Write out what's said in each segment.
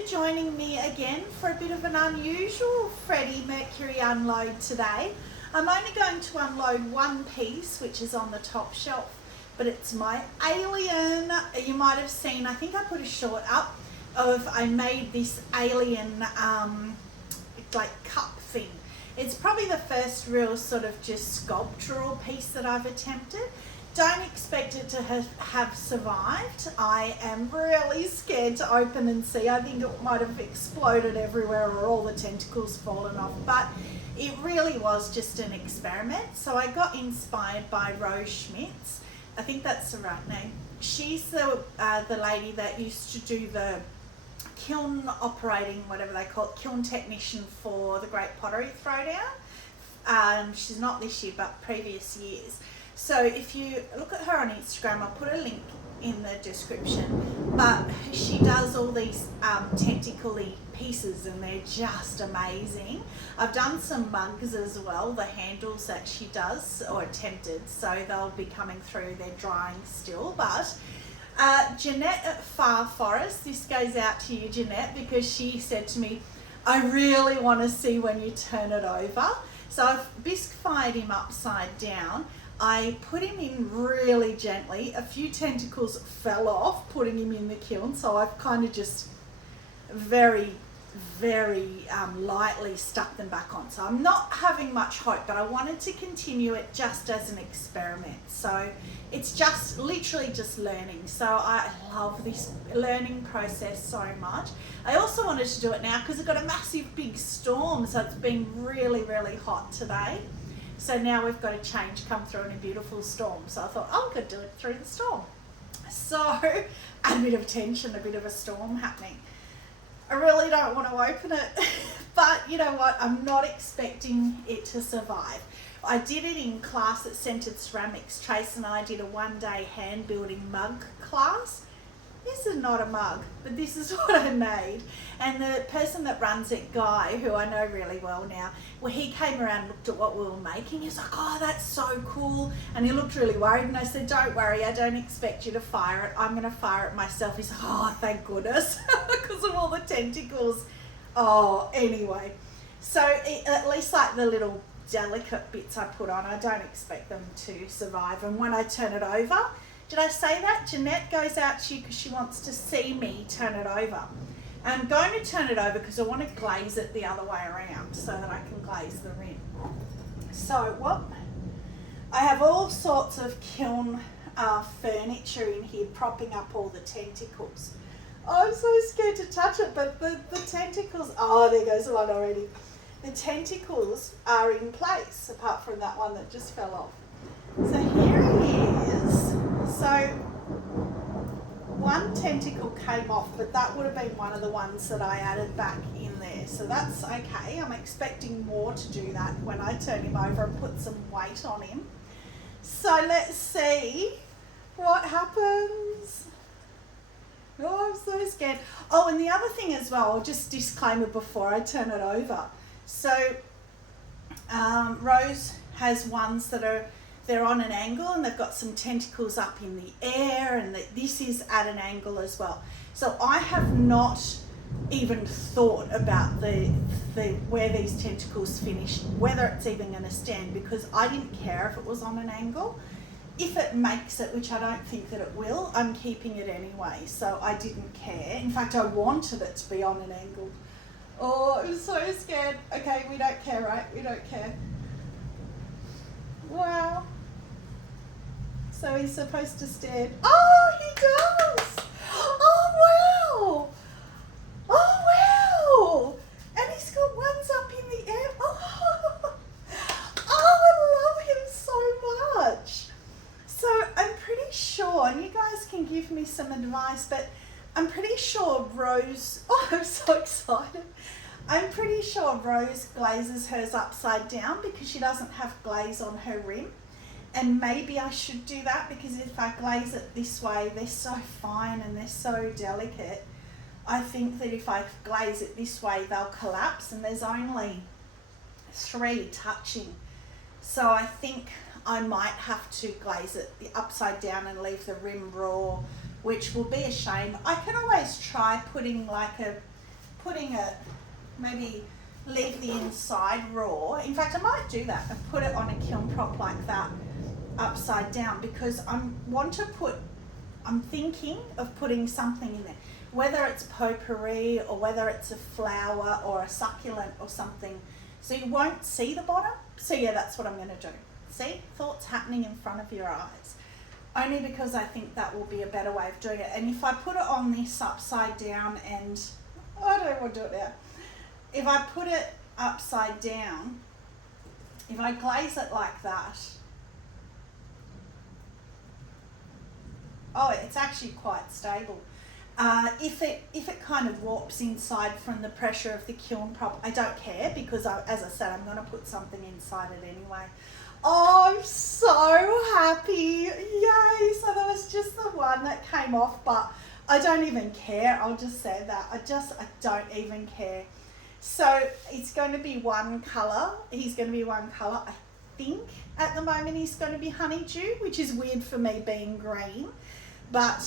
for joining me again for a bit of an unusual Freddie Mercury unload today. I'm only going to unload one piece, which is on the top shelf, but it's my alien. You might have seen, I think I put a short up of, I made this alien like cup thing. It's probably the first real sort of just sculptural piece that I've attempted. Don't expect it to have survived. I am really scared to open and see. I think it might have exploded everywhere or all the tentacles fallen off, but it really was just an experiment. So I got inspired by Rose Schmitz. I think that's the right name. She's the lady that used to do the kiln operating, whatever they call it, kiln technician for the Great Pottery Throwdown. She's not this year, but previous years. So if you look at her on Instagram, I'll put a link in the description, but she does all these tentacly pieces and they're just amazing. I've done some mugs as well, the handles that she does, or attempted, so they'll be coming through, they're drying still. But Jeanette at Far Forest, this goes out to you, Jeanette, because she said to me, I really want to see when you turn it over. So I've bisque fired him upside down. I put him in really gently. A few tentacles fell off putting him in the kiln, so I've kind of just very lightly stuck them back on. So I'm not having much hope, but I wanted to continue it just as an experiment. So it's just literally just learning. So I love this learning process so much. I also wanted to do it now because I've got a massive big storm, so it's been really hot today. So now we've got a change come through in a beautiful storm. So I thought, oh, I could do it through the storm. So, a bit of tension, a bit of a storm happening. I really don't want to open it, but you know what? I'm not expecting it to survive. I did it in class at Centered Ceramics. Trace and I did a one-day hand building mug class. This is not a mug, but this is what I made. And the person that runs it, Guy, who I know really well now, well, he came around and looked at what we were making. He was like, oh, that's so cool. And he looked really worried. And I said, don't worry, I don't expect you to fire it. I'm going to fire it myself. He's like, oh, thank goodness, because of all the tentacles. Oh, anyway. So at least like the little delicate bits I put on, I don't expect them to survive. And when I turn it over, did I say that? Jeanette goes out to you because she wants to see me turn it over. I'm going to turn it over because I want to glaze it the other way around so that I can glaze the rim. So I have all sorts of kiln furniture in here propping up all the tentacles. Oh, I'm so scared to touch it, but the tentacles, oh, there goes one already. The tentacles are in place apart from that one that just fell off. So here it is. So one tentacle came off, but that would have been one of the ones that I added back in there. So that's okay. I'm expecting more to do that when I turn him over and put some weight on him. So let's see what happens. Oh, I'm so scared. Oh, and the other thing as well, I'll just disclaimer before I turn it over. So Rose has ones that they're on an angle and they've got some tentacles up in the air, and this is at an angle as well. So I have not even thought about the where these tentacles finish, whether it's even going to stand, because I didn't care if it was on an angle. If it makes it, which I don't think that it will, I'm keeping it anyway. So I didn't care. In fact, I wanted it to be on an angle. Oh, I'm so scared. Okay, we don't care, right? We don't care. Wow. So he's supposed to stand. Oh, he does! Oh, wow! Oh, wow! And he's got ones up in the air. Oh, I love him so much. So I'm pretty sure, and you guys can give me some advice, but I'm pretty sure Rose, oh, I'm so excited. I'm pretty sure Rose glazes hers upside down because she doesn't have glaze on her rim. And maybe I should do that, because if I glaze it this way, they're so fine and they're so delicate. I think that if I glaze it this way, they'll collapse, and there's only 3 touching. So I think I might have to glaze it upside down and leave the rim raw, which will be a shame. I can always try putting like putting it, maybe leave the inside raw. In fact, I might do that and put it on a kiln prop like that upside down, because I'm thinking of putting something in there, whether it's potpourri or whether it's a flower or a succulent or something, so you won't see the bottom. So yeah, that's what I'm going to do. See, thoughts happening in front of your eyes, only because I think that will be a better way of doing it. And if I put it on this upside down, and I don't want to do it now, if I put it upside down, if I glaze it like that, oh, it's actually quite stable. If it kind of warps inside from the pressure of the kiln prop, I don't care, because as I said, I'm going to put something inside it anyway. Oh, I'm so happy. Yay. So that was just the one that came off, but I don't even care. I'll just say that. I don't even care. So it's going to be one colour. He's going to be one colour. I think at the moment he's going to be honeydew, which is weird for me being green. But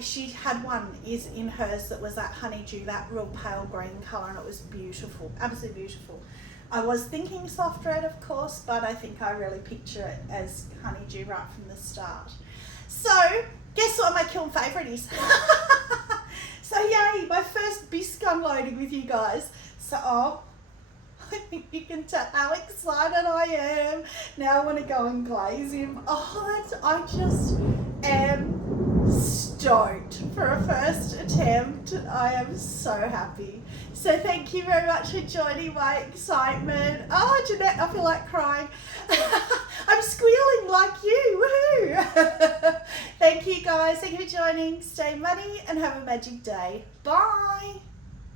she had one is in hers that was that honeydew, that real pale green colour, and it was beautiful, absolutely beautiful. I was thinking soft red, of course, but I think I really picture it as honeydew right from the start. So guess what my kiln favourite is? So yay, my first bisque unloading with you guys. So I think you can tell how excited I am. Now I want to go and glaze him. I just am stoked for a first attempt. I am so happy. So thank you very much for joining my excitement. Oh, Jeanette, I feel like crying. I'm squealing like you. Woohoo! Thank you guys. Thank you for joining. Stay money and have a magic day. Bye.